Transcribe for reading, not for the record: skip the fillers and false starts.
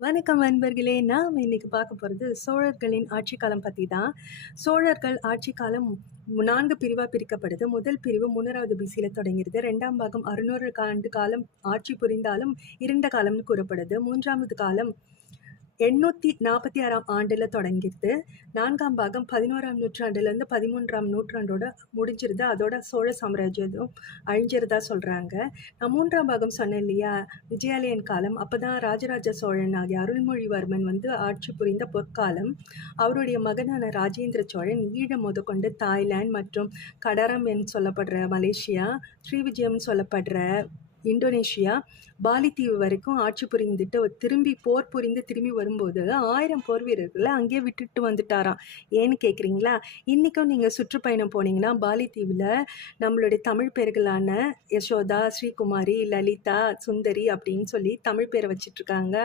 வணக்கம் நண்பர்களே! நாம் இன்னைக்கு பார்க்க போறது சோழர்களின் ஆட்சி காலம் பத்தி தான். சோழர்கள் ஆட்சி காலம் 4 பிரிவா பிரிக்கப்படுது. முதல் பிரிவு 3வது பிசில தொடங்கிறது. 2ஆம் பாகம் 600 ஆண்டு காலம் ஆட்சி புரிந்தாலும் இருண்ட காலம்னு கூறப்படுது. 3வது காலம் 846ஆம் ஆண்டுல தொடங்கிருது. 4ஆம் பாகம் 11ஆம் நூற்றாண்டுலேருந்து 13ஆம் நூற்றாண்டோட முடிஞ்சிருது. அதோட சோழ சாம்ராஜ்யம் அழிஞ்சிறதா சொல்றாங்க. நான் 3ஆம் பாகம் சொன்னேன் இல்லையா? விஜயாலயன் காலம். அப்பதான் ராஜராஜ சோழன் ஆகிய அருள்மொழிவர்மன் ஆட்சி புரிந்த பொற்காலம். அவருடைய மகனான ராஜேந்திர சோழன் ஈழம் முதற்கொண்டு தாய்லாந்து மற்றும் கடாரம் என்று சொல்லப்படுற மலேசியா, ஸ்ரீவிஜயம் சொல்லப்படுற இந்தோனேஷியா, பாலி தீவு வரைக்கும் ஆட்சி புரிந்துட்டு போர் புரிந்து திரும்பி வரும்போது 1000 போர் வீரர்களை அங்கேயே விட்டுட்டு வந்துட்டாராம். ஏன்னு கேட்குறீங்களா? இன்றைக்கும் நீங்கள் சுற்றுப்பயணம் போனீங்கன்னா பாலி தீவில் நம்மளுடைய தமிழ் பேர்களான யசோதா, ஸ்ரீகுமாரி, லலிதா, சுந்தரி அப்படின்னு சொல்லி தமிழ் பேரை வச்சிட்ருக்காங்க.